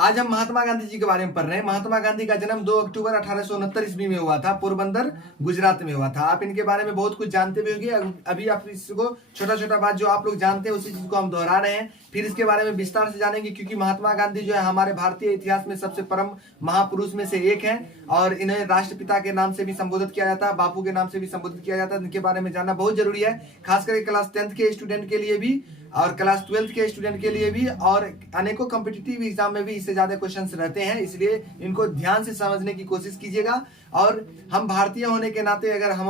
आज हम महात्मा गांधी जी के बारे में पढ़ रहे हैं। महात्मा गांधी का जन्म 2 अक्टूबर 1869 ईस्वी में हुआ था। पोरबंदर गुजरात में हुआ था। आप इनके बारे में बहुत कुछ जानते भी होंगे। अभी आप इसको छोटा छोटा बात जो आप लोग जानते हैं उसी चीज को हम दोहरा रहे हैं। फिर इसके बारे में विस्तार से जानेंगे, क्योंकि महात्मा गांधी जो है हमारे भारतीय इतिहास में सबसे परम महापुरुष में से एक है और इन्हें राष्ट्रपिता के नाम से भी संबोधित किया जाता है, बापू के नाम से भी संबोधित किया जाता है। इनके बारे में जानना बहुत जरूरी है, खास करके क्लास 10th के स्टूडेंट के लिए भी और क्लास 12th के स्टूडेंट के लिए भी, और अनेकों कॉम्पिटिटिव एग्जाम में भी इससे ज्यादा क्वेश्चंस रहते हैं। इसलिए इनको ध्यान से समझने की कोशिश कीजिएगा। और हम भारतीय होने के नाते अगर हम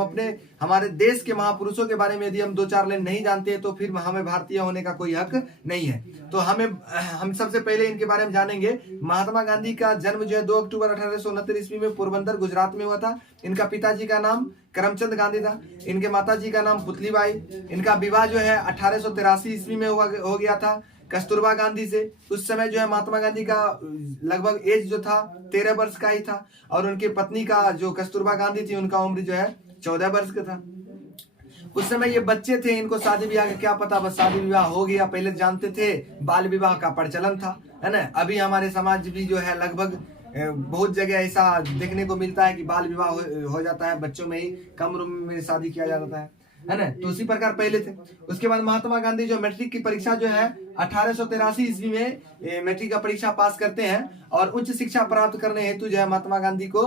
हमारे देश के महापुरुषों के बारे में यदि हम 2-4 लाइन नहीं जानते हैं तो फिर हमें भारतीय होने का कोई हक नहीं है। तो हम सबसे पहले इनके बारे में जानेंगे। महात्मा गांधी का जन्म जो है 2 अक्टूबर 1869 ईस्वी में पोरबंदर गुजरात में हुआ था। इनका पिताजी का नाम करमचंद गांधी था। इनके माताजी का नाम पुतलीबाई। इनका विवाह जो है 1883 ईस्वी में हो गया था कस्तूरबा गांधी से। उस समय जो है महात्मा गांधी का लगभग एज जो था 13 वर्ष का ही था, और उनकी पत्नी का जो कस्तूरबा गांधी थी उनका उम्र जो है 14 वर्ष का था। उस समय ये बच्चे थे, इनको शादी ब्याह का क्या पता, बस शादी विवाह हो गया। पहले जानते थे बाल विवाह का प्रचलन था, है ना। अभी हमारे समाज भी जो है लगभग बहुत जगह ऐसा देखने को मिलता है कि बाल विवाह हो जाता है, बच्चों में ही कम उम्र में शादी किया जाता है ना। तो उसी प्रकार पहले थे। उसके बाद महात्मा गांधी जो मैट्रिक की परीक्षा जो है 1883 ईस्वी में मैट्रिक का परीक्षा पास करते हैं, और उच्च शिक्षा प्राप्त करने हेतु जो है महात्मा गांधी को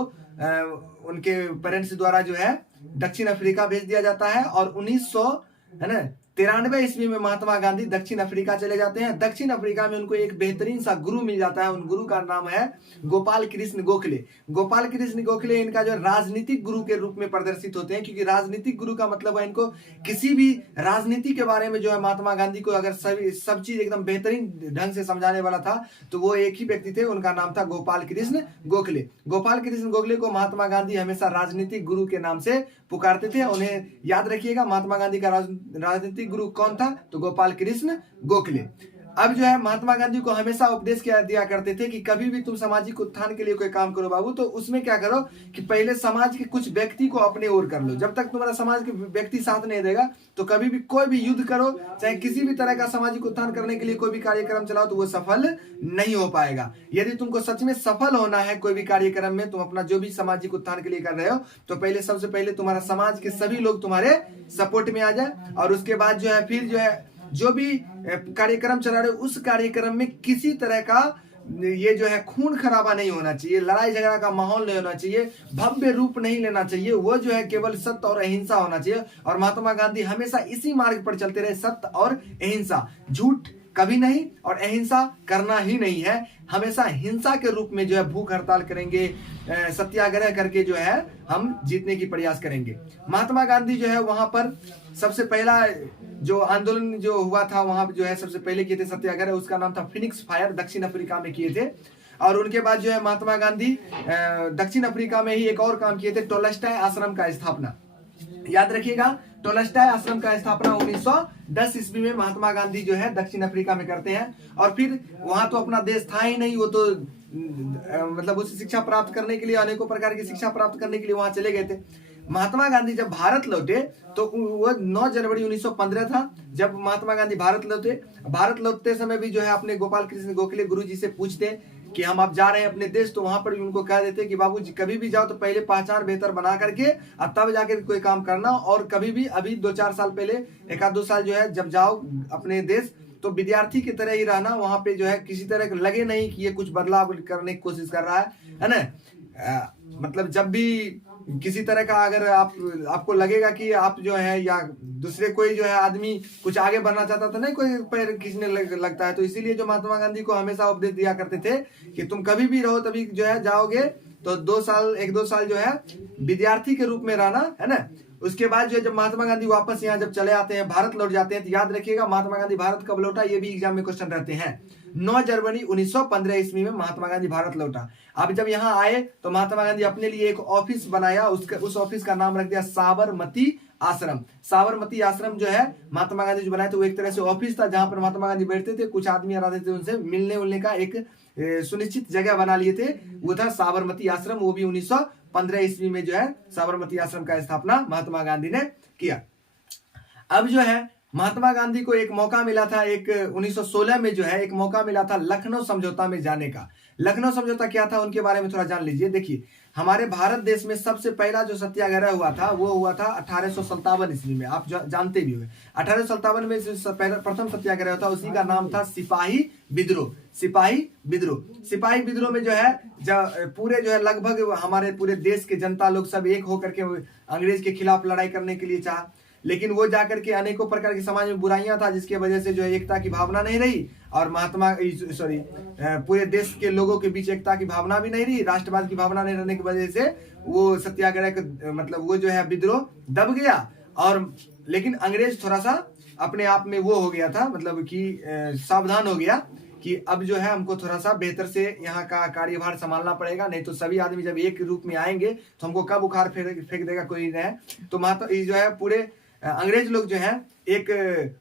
उनके पेरेंट्स द्वारा जो है दक्षिण अफ्रीका भेज दिया जाता है। और 1993 ईस्वी में महात्मा गांधी दक्षिण अफ्रीका चले जाते हैं। दक्षिण अफ्रीका में उनको एक बेहतरीन सा गुरु मिल जाता है। उन गुरु का नाम है गोपाल कृष्ण गोखले। गोपाल कृष्ण गोखले इनका जो राजनीतिक गुरु के रूप में प्रदर्शित होते हैं, क्योंकि राजनीतिक गुरु का मतलब है इनको किसी भी राजनीति के बारे में जो है महात्मा गांधी को अगर सब चीज एकदम बेहतरीन ढंग से समझाने वाला था तो वो एक ही व्यक्ति थे, उनका नाम था गोपाल कृष्ण गोखले। गोपाल कृष्ण गोखले को महात्मा गांधी हमेशा राजनीतिक गुरु के नाम से पुकारते थे। उन्हें याद रखिएगा, महात्मा गांधी का राजनीतिक गुरु कौन था, तो गोपाल कृष्ण गोखले। अब जो है महात्मा गांधी को हमेशा उपदेश दिया करते थे कि कभी भी तुम सामाजिक उत्थान के लिए कोई काम करो बाबू, तो उसमें क्या करो कि पहले समाज के कुछ व्यक्ति को अपने ओर कर लो। जब तक तुम्हारा समाज के व्यक्ति साथ नहीं देगा तो कभी भी कोई भी युद्ध करो, चाहे किसी भी तरह का सामाजिक उत्थान करने के लिए कोई भी कार्यक्रम चलाओ, तो वो सफल नहीं हो पाएगा। यदि तुमको सच में सफल होना है कोई भी कार्यक्रम में, तुम अपना जो भी सामाजिक उत्थान के लिए कर रहे हो, तो पहले सबसे पहले तुम्हारा समाज के सभी लोग तुम्हारे सपोर्ट में आ जाए। और उसके बाद जो है फिर जो है जो भी कार्यक्रम चला रहे उस कार्यक्रम में किसी तरह का ये जो है खून खराबा नहीं होना चाहिए, लड़ाई झगड़ा का माहौल नहीं होना चाहिए, भव्य रूप नहीं लेना चाहिए। वो जो है केवल सत्य और अहिंसा होना चाहिए। और महात्मा गांधी हमेशा इसी मार्ग पर चलते रहे, सत्य और अहिंसा। झूठ कभी नहीं और अहिंसा करना ही नहीं है। हमेशा हिंसा के रूप में जो है भूख हड़ताल करेंगे, सत्याग्रह करके जो है हम जीतने की प्रयास करेंगे। महात्मा गांधी जो है वहां पर सबसे पहला जो आंदोलन जो हुआ था वहां जो है सबसे पहले किए थे सत्याग्रह, उसका नाम था फिनिक्स फायर, दक्षिण अफ्रीका में किए थे। और उनके बाद जो है महात्मा गांधी दक्षिण अफ्रीका में ही एक और काम किए थे, टोल्स्टॉय आश्रम का स्थापना। याद रखिएगा, टोल्स्टॉय आश्रम का स्थापना 1910 ईस्वी में महात्मा गांधी जो है दक्षिण अफ्रीका में करते हैं। और फिर वहां तो अपना देश था ही नहीं, वो तो मतलब उस शिक्षा प्राप्त करने के लिए, अनेकों प्रकार की शिक्षा प्राप्त करने के लिए वहां चले गए थे। महात्मा गांधी जब भारत लौटे तो वो 9 जनवरी 1915 था जब महात्मा गांधी भारत लौटे। भारत लौटते समय भी जो है अपने गोपाल कृष्ण गोखले गुरु जी से पूछते कि हम अब जा रहे हैं अपने देश, तो वहां पर भी उनको कह देते कि बाबू जी कभी भी जाओ तो पहले पहचान बेहतर बना करके और तब जाकर कोई काम करना। और कभी भी अभी 2-4 साल पहले 1-2 साल जो है जब जाओ अपने देश तो विद्यार्थी की तरह ही रहना। वहां पे जो है किसी तरह का लगे नहीं कि ये कुछ बदलाव करने की कोशिश कर रहा है ना। मतलब जब भी किसी तरह का अगर आपको लगेगा कि आप जो है या दूसरे कोई जो है आदमी कुछ आगे बढ़ना चाहता तो नहीं कोई पैर खींचने लगता है। तो इसीलिए जो महात्मा गांधी को हमेशा उपदेश दिया करते थे कि तुम कभी भी रहो तभी जो है जाओगे तो 1-2 साल जो है विद्यार्थी के रूप में रहना, है ना। उसके बाद जो है जब महात्मा गांधी वापस यहाँ जब चले आते हैं, भारत लौट जाते हैं, तो याद रखिएगा महात्मा गांधी भारत कब लौटा, ये भी एग्जाम में क्वेश्चन रहते हैं। 9 जनवरी 1915 ईस्वी में महात्मा गांधी भारत लौटा। अब जब यहाँ आए तो महात्मा गांधी अपने लिए एक ऑफिस बनाया, उस ऑफिस का नाम रख दिया साबरमती आश्रम। साबरमती आश्रम जो है महात्मा गांधी जो बनाए थे वो एक तरह से ऑफिस था जहां पर महात्मा गांधी बैठते थे। कुछ आदमी आते थे, उनसे मिलने उलने का एक सुनिश्चित जगह बना लिए थे, वो था साबरमती आश्रम। वो भी 1915 ईस्वी में जो है साबरमती आश्रम का स्थापना महात्मा गांधी ने किया। अब जो है महात्मा गांधी को एक मौका मिला था, एक 1916 में जो है एक मौका मिला था लखनऊ समझौता में जाने का। लखनऊ समझौता क्या था उनके बारे में थोड़ा जान लीजिए। देखिए, हमारे भारत देश में सबसे पहला जो सत्याग्रह हुआ था वो हुआ था 1857 ईस्वी में। आप जानते भी होंगे 1857 में जो प्रथम सत्याग्रह था उसी का नाम था सिपाही विद्रोह। सिपाही विद्रोह, सिपाही विद्रोह में जो है पूरे जो है लगभग हमारे पूरे देश के जनता लोग सब एक होकर के अंग्रेज के खिलाफ लड़ाई करने के लिए चाहा, लेकिन वो जाकर के अनेकों प्रकार की समाज में बुराइयां था जिसकी वजह से जो है एकता की भावना नहीं रही और पूरे देश के लोगों के बीच एकता की भावना भी नहीं रही, राष्ट्रवाद की भावना नहीं रहने की वजह से वो सत्याग्रह मतलब वो जो है विद्रोह दब गया। और लेकिन अंग्रेज थोड़ा सा अपने आप में वो हो गया था, मतलब कि सावधान हो गया कि अब जो है हमको थोड़ा सा बेहतर से यहाँ का कार्यभार संभालना पड़ेगा, नहीं तो सभी आदमी जब एक रूप में आएंगे तो हमको कब उखाड़ फेंक देगा कोई नहीं। तो जो है पूरे अंग्रेज लोग जो है एक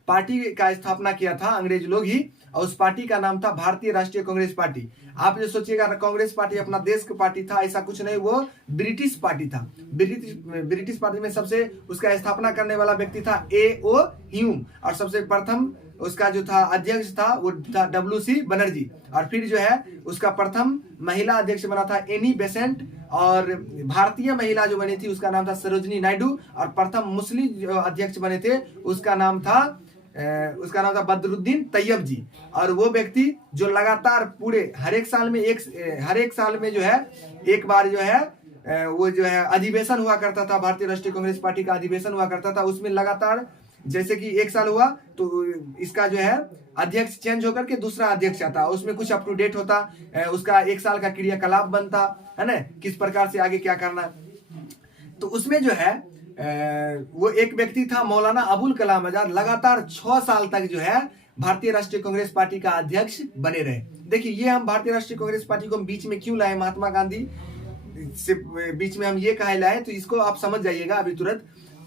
पार्टी का स्थापना किया था, अंग्रेज लोग ही, और उस पार्टी का नाम था भारतीय राष्ट्रीय कांग्रेस पार्टी। आप जो सोचिएगा कांग्रेस पार्टी अपना देश का पार्टी था, ऐसा कुछ नहीं, वो ब्रिटिश पार्टी था। ब्रिटिश पार्टी में सबसे उसका स्थापना करने वाला व्यक्ति था A.O. ह्यूम, और सबसे प्रथम उसका जो था अध्यक्ष था वो था W.C. बनर्जी, और फिर जो है उसका प्रथम महिला अध्यक्ष बना था एनी बेसेंट, और भारतीय महिला जो बनी थी उसका नाम था सरोजनी नायडू, और प्रथम मुस्लिम जो अध्यक्ष बने थे उसका नाम था बदरुद्दीन तैयब जी। और वो व्यक्ति जो लगातार पूरे हर एक साल में जो है एक बार जो है वो जो है अधिवेशन हुआ करता था, भारतीय राष्ट्रीय कांग्रेस पार्टी का अधिवेशन हुआ करता था। उसमें लगातार जैसे कि एक साल हुआ तो इसका जो है अध्यक्ष चेंज होकर के दूसरा अध्यक्ष आता, उसमें कुछ अप टू डेट होता, उसका एक साल का क्रियाकलाप बनता है ना, किस प्रकार से आगे क्या करना। तो उसमें जो है वो एक व्यक्ति था मौलाना अबुल कलाम आजाद, लगातार 6 साल तक जो है भारतीय राष्ट्रीय कांग्रेस पार्टी का अध्यक्ष बने रहे। देखिए, ये हम भारतीय राष्ट्रीय कांग्रेस पार्टी को बीच में क्यों लाए, महात्मा गांधी से बीच में हम ये कहे लाए, तो इसको आप समझ जाइएगा अभी तुरंत।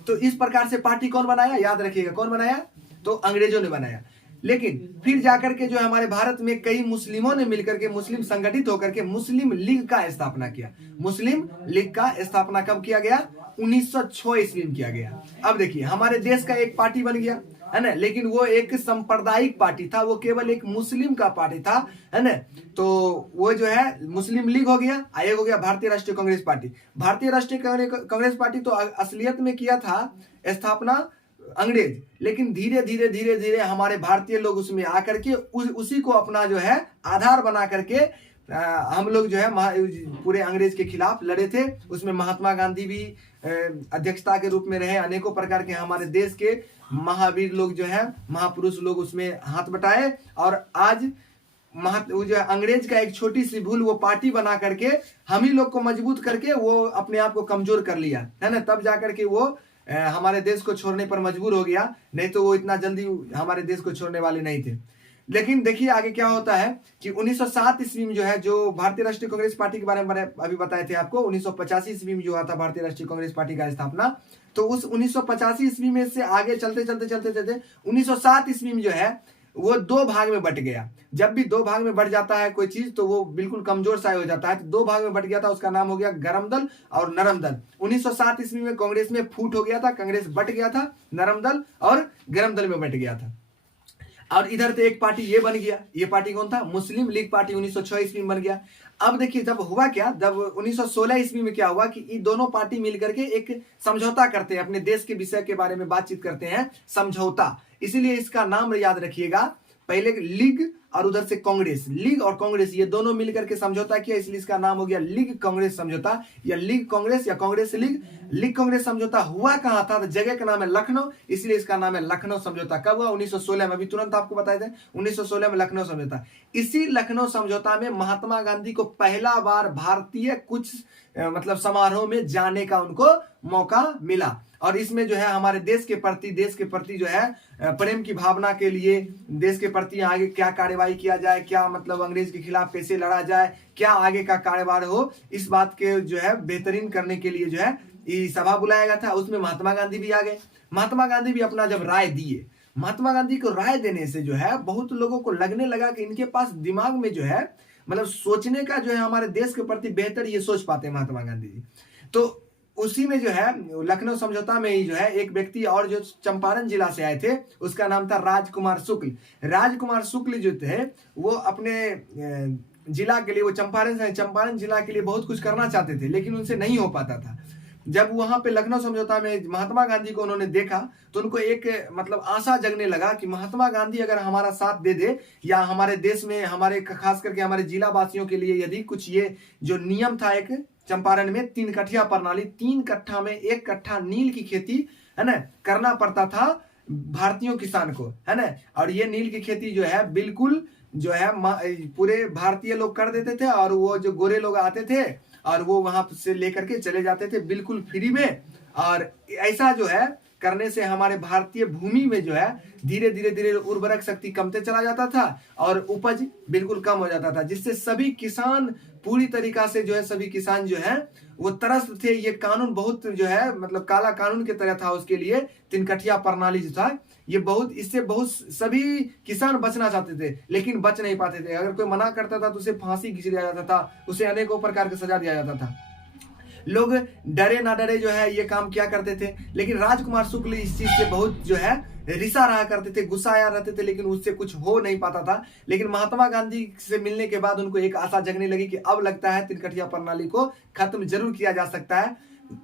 तो इस प्रकार से पार्टी कौन बनाया, याद रखिएगा, कौन बनाया, तो अंग्रेजों ने बनाया। लेकिन फिर जाकर के जो हमारे भारत में कई मुस्लिमों ने मिलकर के, मुस्लिम संगठित होकर के मुस्लिम लीग का स्थापना किया। मुस्लिम लीग का स्थापना कब किया गया, 1906 ईस्वी में किया गया। अब देखिए, हमारे देश का एक पार्टी बन गया है ना, लेकिन वो एक सांप्रदायिक पार्टी था, वो केवल एक मुस्लिम का पार्टी था, है ना। तो वो जो है मुस्लिम लीग हो गया, आयोग हो गया भारतीय राष्ट्रीय कांग्रेस पार्टी। भारतीय राष्ट्रीय कांग्रेस पार्टी तो असलियत में किया था स्थापना अंग्रेज, लेकिन धीरे धीरे हमारे भारतीय लोग उसमें आकर के उसी को अपना जो है आधार बना करके हम लोग जो है पूरे अंग्रेज के खिलाफ लड़े थे। उसमें महात्मा गांधी भी अध्यक्षता के रूप में रहे, अनेकों प्रकार के हमारे देश के महावीर लोग जो है, महापुरुष लोग उसमें हाथ बटाए, और आज वो जो है अंग्रेज का एक छोटी सी भूल वो पार्टी बना करके हम ही लोग को मजबूत करके वो अपने आप को कमजोर कर लिया है ना, तब जाकर के वो हमारे देश को छोड़ने पर मजबूर हो गया, नहीं तो वो इतना जल्दी हमारे देश को छोड़ने वाले नहीं थे। लेकिन देखिए आगे क्या होता है कि 1907 ईस्वी में जो है, जो भारतीय राष्ट्रीय कांग्रेस पार्टी के बारे में अभी बताए थे आपको, 1985 ईस्वी में जो हुआ था भारतीय राष्ट्रीय कांग्रेस पार्टी का स्थापना। तो उस 1985 ईस्वी में से आगे चलते 1907 ईस्वी में जो है वो 2 भाग में बट गया। जब भी 2 भाग में बट जाता है कोई चीज तो वो बिल्कुल कमजोर सा हो जाता है, तो 2 भाग में बट गया था, उसका नाम हो गया गरम दल और नरम दल। 1907 ईस्वी में कांग्रेस में फूट हो गया था, कांग्रेस बट गया था, नरम दल और गरम दल में बट गया था। और इधर तो एक पार्टी ये बन गया, ये पार्टी कौन था, मुस्लिम लीग पार्टी 1906 ईस्वी में बन गया। अब देखिए जब हुआ क्या, जब 1916 ईस्वी में क्या हुआ कि ये दोनों पार्टी मिलकर के एक समझौता करते हैं, अपने देश के विषय के बारे में बातचीत करते हैं, समझौता। इसीलिए इसका नाम याद रखिएगा, पहले लीग और उधर से कांग्रेस, लीग और कांग्रेस ये दोनों मिलकर के समझौता किया, इसलिए इसका नाम हो गया लीग कांग्रेस समझौता, या लीग कांग्रेस या कांग्रेस लीग। लीग कांग्रेस समझौता हुआ कहां था, तो जगह का नाम है लखनऊ, इसलिए इसका नाम है लखनऊ समझौता। कब हुआ, 1916 में, अभी तुरंत आपको बताए थे 1916 में लखनऊ समझौता। इसी लखनऊ समझौता में महात्मा गांधी को पहला बार भारतीय कुछ मतलब समारोह में जाने का उनको मौका मिला, और इसमें जो है हमारे देश के प्रति जो है प्रेम की भावना के लिए, देश के प्रति आगे क्या कार्यवाही किया जाए, क्या मतलब अंग्रेज के खिलाफ कैसे लड़ा जाए, क्या आगे का कार्यभार हो, इस बात के जो है बेहतरीन करने के लिए जो है ये सभा बुलाया गया था। उसमें महात्मा गांधी भी आ गए। महात्मा गांधी भी अपना जब राय दिए, महात्मा गांधी को राय देने से जो है बहुत लोगों को लगने लगा कि इनके पास दिमाग में जो है मतलब सोचने का जो है हमारे देश के प्रति बेहतर ये सोच पाते हैं महात्मा गांधी जी। तो उसी में जो है लखनऊ समझौता में ही जो है एक व्यक्ति और जो चंपारण जिला से आए थे, उसका नाम था राजकुमार शुक्ल। राजकुमार शुक्ल जो थे वो अपने जिला के लिए, वो चंपारण जिला के लिए बहुत कुछ करना चाहते थे, लेकिन उनसे नहीं हो पाता था। जब वहां पे लखनऊ समझौता में महात्मा गांधी को उन्होंने देखा तो उनको एक मतलब आशा जगने लगा कि महात्मा गांधी अगर हमारा साथ दे दे, या हमारे देश में हमारे खास करके हमारे जिला वासियों के लिए यदि कुछ ये जो नियम था एक चंपारण में 3 कठिया प्रणाली, 3 कट्ठा में 1 कट्ठा नील की खेती है ना करना पड़ता था भारतीयों किसान को, है ना। और ये नील की खेती जो है बिल्कुल जो है पूरे भारतीय लोग कर देते थे, और वो जो गोरे लोग आते थे और वो वहां से लेकर के चले जाते थे बिल्कुल फ्री में। और ऐसा जो है करने से हमारे भारतीय भूमि में जो है धीरे धीरे उर्वरक शक्ति कमते चला जाता था और उपज बिल्कुल कम हो जाता था, जिससे सभी किसान पूरी तरीका से जो है सभी किसान जो है वो त्रस्त थे। ये कानून बहुत जो है मतलब काला कानून की तरह था उसके लिए। 3 कठिया प्रणाली जो था ये इससे बहुत सभी किसान बचना चाहते थे, लेकिन बच नहीं पाते थे। अगर कोई मना करता था तो उसे फांसी खींच दिया जाता था, उसे अनेकों प्रकार की सजा दिया जाता था। लोग डरे ना डरे जो है ये काम किया करते थे, लेकिन राजकुमार शुक्ल इस चीज से बहुत जो है रिसा रहा करते थे, गुस्साया रहते थे, लेकिन उससे कुछ हो नहीं पाता था। लेकिन महात्मा गांधी से मिलने के बाद उनको एक आशा जगने लगी कि अब लगता है 3 कठिया प्रणाली को खत्म जरूर किया जा सकता है।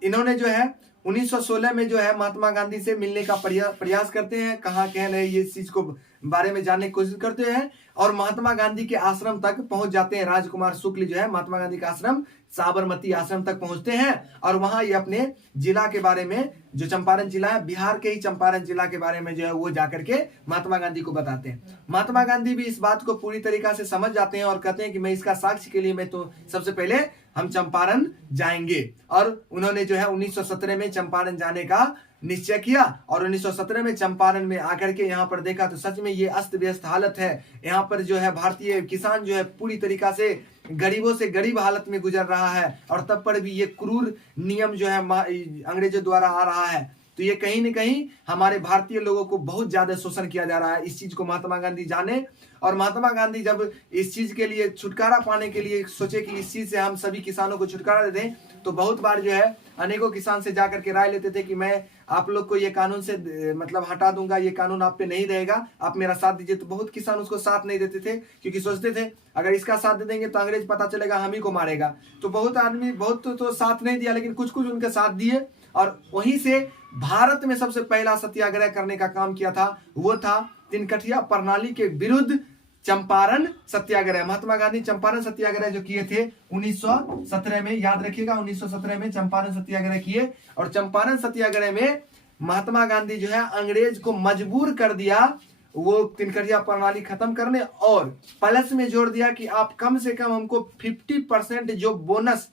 इन्होंने जो है 1916 में जो है महात्मा गांधी से मिलने का प्रयास करते हैं, कहाँ कह रहे ये चीज को बारे में जानने की कोशिश करते हैं, और महात्मा गांधी के आश्रम तक पहुंच जाते हैं। राजकुमार शुक्ल जो है महात्मा गांधी का आश्रम साबरमती आश्रम तक पहुंचते हैं, और वहां ये अपने जिला के बारे में, जो चंपारण जिला है बिहार के ही चंपारण जिला के बारे में जो है वो जाकर के महात्मा गांधी को बताते हैं। महात्मा गांधी भी इस बात को पूरी तरीका से समझ जाते हैं और कहते हैं कि मैं इसका साक्ष्य के लिए मैं तो सबसे पहले हम चंपारण जाएंगे। और उन्होंने जो है 1917 में चंपारण जाने का निश्चय किया, और 1917 में चंपारण में आकर के यहाँ पर देखा तो सच में ये अस्त व्यस्त हालत है। यहाँ पर जो है भारतीय किसान जो है पूरी तरीका से गरीबों से गरीब हालत में गुजर रहा है, और तब पर भी ये क्रूर नियम जो है अंग्रेजों द्वारा आ रहा है। तो ये कहीं न कहीं हमारे भारतीय लोगों को बहुत ज्यादा शोषण किया जा रहा है। इस चीज को महात्मा गांधी जाने, और महात्मा गांधी जब इस चीज के लिए छुटकारा पाने के लिए सोचे कि इस चीज से हम सभी किसानों को छुटकारा दे दें, तो बहुत बार जो है अनेकों किसान से जाकर के राय लेते थे कि मैं आप लोग को ये कानून से मतलब हटा दूंगा, ये कानून आप पे नहीं रहेगा, आप मेरा साथ दीजिए। तो बहुत किसान उसको साथ नहीं देते थे, क्योंकि सोचते थे अगर इसका साथ दे देंगे तो अंग्रेज पता चलेगा हम ही को मारेगा। तो बहुत आदमी बहुत तो साथ नहीं दिया, लेकिन कुछ कुछ उनके साथ दिए, और वहीं से भारत में सबसे पहला सत्याग्रह करने का काम किया था वो था 3 कठिया प्रणाली के विरुद्ध चंपारण सत्याग्रह। महात्मा गांधी चंपारण सत्याग्रह जो किए थे 1917 में, याद रखिएगा 1917 में चंपारण सत्याग्रह किए। और चंपारण सत्याग्रह में महात्मा गांधी जो है अंग्रेज को मजबूर कर दिया वो 3 कठिया प्रणाली खत्म करने, और प्लस में जोड़ दिया कि आप कम से कम हमको 50% जो बोनस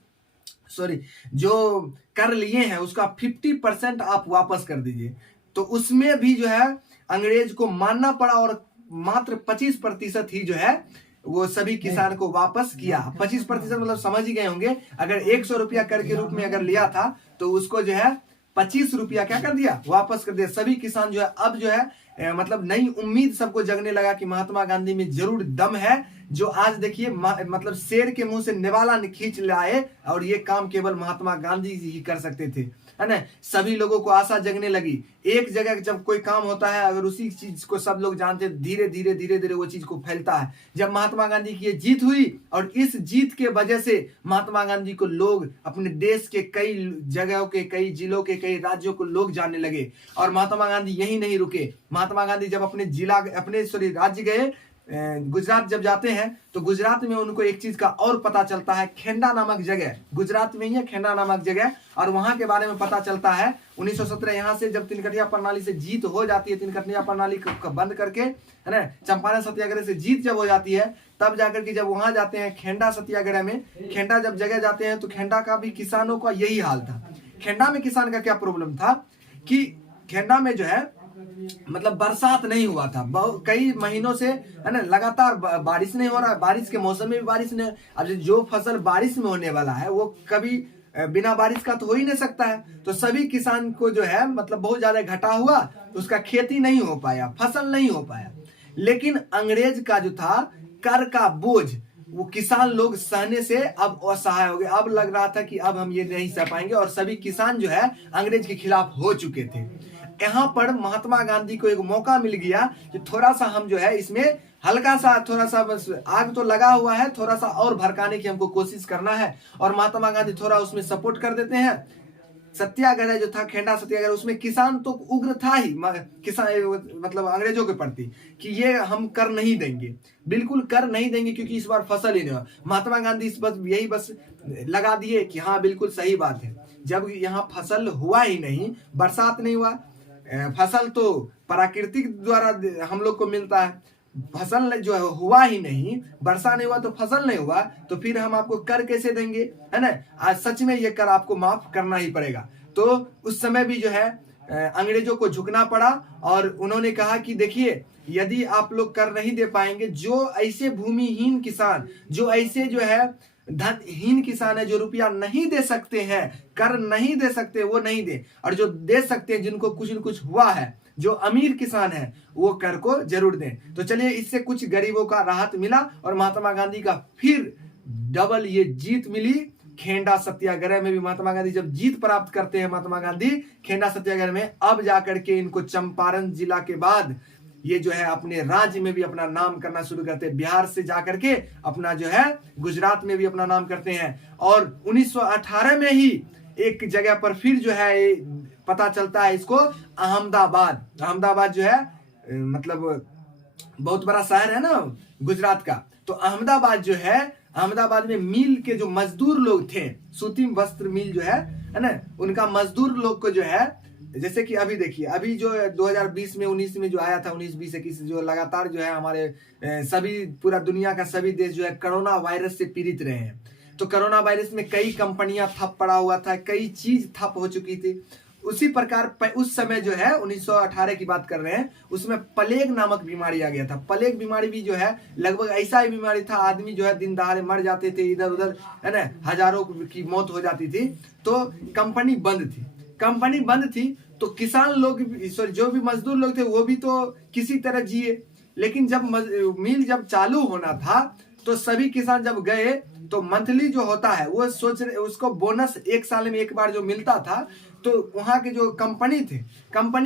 जो कर लिए हैं उसका 50% आप वापस कर दीजिए। तो उसमें भी जो है अंग्रेज को मानना पड़ा, और मात्र 25% ही जो है वो सभी किसान को वापस किया। 25% मतलब समझ ही गए होंगे, अगर 100 रुपया कर के रूप में अगर लिया था तो उसको जो है 25 रुपया क्या कर दिया, वापस कर दिया। सभी किसान जो है अब जो है मतलब नई उम्मीद सबको जगने लगा कि महात्मा गांधी में जरूर दम है, जो आज देखिए मतलब शेर के मुंह से निवाला खींच लाए, और ये काम केवल महात्मा गांधी ही कर सकते थे, है ना। सभी लोगों को आशा जगने लगी। एक जगह जब कोई काम होता है, अगर उसी चीज को सब लोग जानते, धीरे धीरे वो चीज को फैलता है। जब महात्मा गांधी की ये जीत हुई, और इस जीत के वजह से महात्मा गांधी को लोग अपने देश के कई जगहों के, कई जिलों के, कई राज्यों को लोग जानने लगे। और महात्मा गांधी यही नहीं रुके। महात्मा गांधी जब अपने राज्य गए, गुजरात जब जाते हैं, तो गुजरात में उनको एक चीज का और पता चलता है। खेंडा नामक जगह गुजरात में ही है, खेंडा नामक जगह, और वहां के बारे में पता चलता है 1917 यहाँ से जब 3 कठिया प्रणाली से जीत हो जाती है, 3 कठिया प्रणाली को बंद करके, है ना, चंपारण सत्याग्रह से जीत जब हो जाती है, तब जाकर के जब वहां जाते हैं खेंडा सत्याग्रह में, खेंडा जब जगह जाते हैं तो खेंडा का भी किसानों का यही हाल था। खेंडा में किसान का क्या प्रॉब्लम था कि खेंडा में जो है मतलब बरसात नहीं हुआ था कई महीनों से, है ना, लगातार बारिश नहीं हो रहा है। बारिश के मौसम में भी बारिश नहीं। अब जो फसल बारिश में होने वाला है वो कभी बिना बारिश का तो हो ही नहीं सकता है। तो सभी किसान को जो है मतलब बहुत ज्यादा घाटा हुआ, उसका खेती नहीं हो पाया, फसल नहीं हो पाया। लेकिन अंग्रेज का जो था कर का बोझ, वो किसान लोग सहने से अब असहाय हो गए। अब लग रहा था कि अब हम ये नहीं सह पाएंगे, और सभी किसान जो है अंग्रेज के खिलाफ हो चुके थे। यहाँ पर महात्मा गांधी को एक मौका मिल गया कि थोड़ा सा हम जो है इसमें हल्का सा, थोड़ा सा, बस आग तो लगा हुआ है, थोड़ा सा और भड़काने की हमको कोशिश करना है। और महात्मा गांधी थोड़ा उसमें सपोर्ट कर देते हैं। सत्याग्रह जो था, खेंडा सत्याग्रह, उसमें किसान तो उग्र था ही, किसान मतलब अंग्रेजों के प्रति, कि ये हम कर नहीं देंगे, बिल्कुल कर नहीं देंगे, क्योंकि इस बार फसल ही नहीं हुआ। महात्मा गांधी इस बस यही बस लगा दिए कि हाँ बिल्कुल सही बात है। जब यहाँ फसल हुआ ही नहीं, बरसात नहीं हुआ, फसल तो प्राकृतिक द्वारा हम लोग को मिलता है, फसल जो है हुआ ही नहीं, वर्षा नहीं हुआ तो फसल नहीं हुआ, तो फिर हम आपको कर कैसे देंगे, है ना। आज सच में ये कर आपको माफ करना ही पड़ेगा। तो उस समय भी जो है अंग्रेजों को झुकना पड़ा, और उन्होंने कहा कि देखिए यदि आप लोग कर नहीं दे पाएंगे, जो ऐसे भूमिहीन किसान, जो ऐसे जो है धनहीन किसान है, जो रुपया नहीं दे सकते हैं, कर नहीं दे सकते, वो नहीं दे, और जो दे सकते हैं, जिनको कुछ न कुछ हुआ है, जो अमीर किसान है, वो कर को जरूर दें। तो चलिए इससे कुछ गरीबों का राहत मिला, और महात्मा गांधी का फिर डबल ये जीत मिली। खेंडा सत्याग्रह में भी महात्मा गांधी जब जीत प्राप्त करते हैं, महात्मा गांधी खेंडा सत्याग्रह में, अब जाकर के इनको चंपारण जिला के बाद ये जो है अपने राज्य में भी अपना नाम करना शुरू करते हैं। बिहार से जाकर के अपना जो है गुजरात में भी अपना नाम करते हैं। और 1918 में ही एक जगह पर फिर जो है पता चलता है इसको, अहमदाबाद जो है मतलब बहुत बड़ा शहर है ना गुजरात का। तो अहमदाबाद जो है, अहमदाबाद में मिल के जो मजदूर लोग थे, सूती वस्त्र मिल जो है ना, उनका मजदूर लोग को जो है, जैसे कि अभी देखिए, अभी जो 2020 में 19 में जो आया था, 19 20 21 जो लगातार जो है हमारे सभी पूरा दुनिया का सभी देश जो है कोरोना वायरस से पीड़ित रहे हैं। तो कोरोना वायरस में कई कंपनियां ठप पड़ा हुआ था, कई चीज ठप हो चुकी थी। उसी प्रकार उस समय जो है 1918 की बात कर रहे हैं, उसमें प्लेग नामक बीमारी आ गया था। प्लेग बीमारी भी जो है लगभग ऐसा ही बीमारी था, आदमी जो है दिन दहाड़े मर जाते थे, इधर उधर, है ना, हजारों की मौत हो जाती थी। तो कंपनी बंद थी, तो किसान लोग, जो भी मजदूर लोग थे, वो भी तो किसी तरह जिए। लेकिन जब मिल जब चालू होना था, तो सभी किसान जब गए, तो मंथली जो होता है वो सोच रहे, उसको बोनस एक साल में एक बार जो मिलता था, तो वहां के जो कंपनी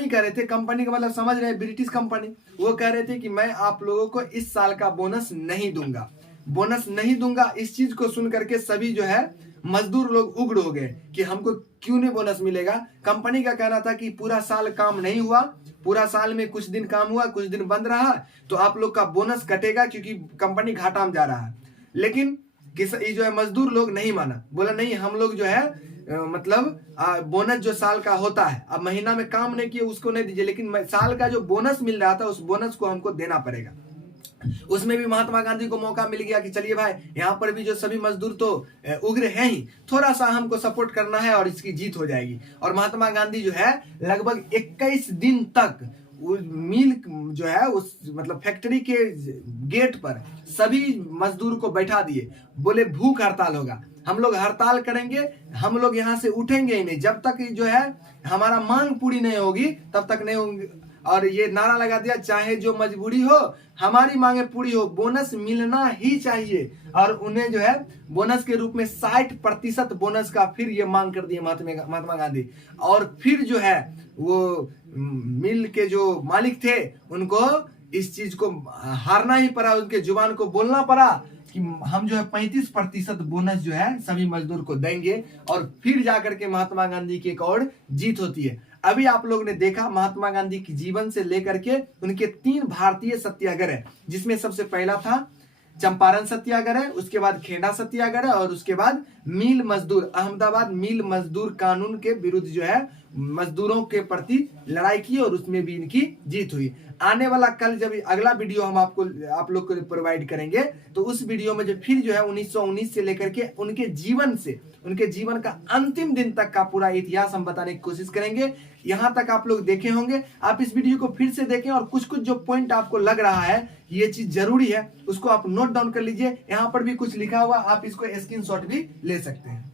कह रहे थे, कंपनी का मतलब समझ रहे हैं, ब्रिटिश कंपनी, वो कह रहे थे कि मैं आप लोगों को इस साल का बोनस नहीं दूंगा। इस चीज को सुन करके सभी जो है मजदूर लोग उग्र हो गए कि हमको क्यों नहीं बोनस मिलेगा। कंपनी का कहना था कि पूरा साल काम नहीं हुआ, पूरा साल में कुछ दिन काम हुआ, कुछ दिन बंद रहा, तो आप लोग का बोनस कटेगा, क्योंकि कंपनी घाटा में जा रहा है। लेकिन ये जो है मजदूर लोग नहीं माना, बोला नहीं, हम लोग जो है मतलब बोनस जो साल का होता है, अब महीना में काम नहीं किए उसको नहीं दीजिए, लेकिन साल का जो बोनस मिल रहा था उस बोनस को हमको देना पड़ेगा। उसमें भी महात्मा गांधी को मौका मिल गया कि चलिए भाई, यहाँ पर भी जो सभी मजदूर तो उग्र हैं ही, थोड़ा सा हमको सपोर्ट करना है और इसकी जीत हो जाएगी। और महात्मा गांधी जो है लगभग 21 दिन तक मिल जो है उस मतलब फैक्ट्री के गेट पर सभी मजदूर को बैठा दिए, बोले भूख हड़ताल होगा, हम लोग हड़ताल करेंगे, हम लोग यहाँ से उठेंगे ही नहीं, जब तक जो है हमारा मांग पूरी नहीं होगी तब तक नहीं होंगे। और ये नारा लगा दिया, चाहे जो मजबूरी हो हमारी मांगे पूरी हो, बोनस मिलना ही चाहिए। और उन्हें जो है बोनस के रूप में 60% बोनस का फिर ये मांग कर दिए महात्मा गांधी। और फिर जो है वो मिल के जो मालिक थे उनको इस चीज को हारना ही पड़ा, उनके जुबान को बोलना पड़ा कि हम जो है 35% बोनस जो है सभी मजदूर को देंगे। और फिर जाकर के महात्मा गांधी की एक और जीत होती है। अभी आप लोग ने देखा महात्मा गांधी की जीवन से लेकर के उनके 3 भारतीय सत्याग्रह, जिसमें सबसे पहला था चंपारण सत्याग्रह, उसके बाद खेंडा सत्याग्रह, और उसके बाद मिल मजदूर, अहमदाबाद मिल मजदूर कानून के विरुद्ध जो है मजदूरों के प्रति लड़ाई की, और उसमें भी इनकी जीत हुई। आने वाला कल जब अगला वीडियो हम आप लोग को प्रोवाइड करेंगे, तो उस वीडियो में जो फिर जो है 1919 से लेकर के उनके जीवन का अंतिम दिन तक का पूरा इतिहास हम बताने की कोशिश करेंगे। यहाँ तक आप लोग देखे होंगे, आप इस वीडियो को फिर से देखें, और कुछ जो पॉइंट आपको लग रहा है ये चीज जरूरी है, उसको आप नोट डाउन कर लीजिए। यहाँ पर भी कुछ लिखा हुआ, आप इसको स्क्रीनशॉट भी ले सकते हैं।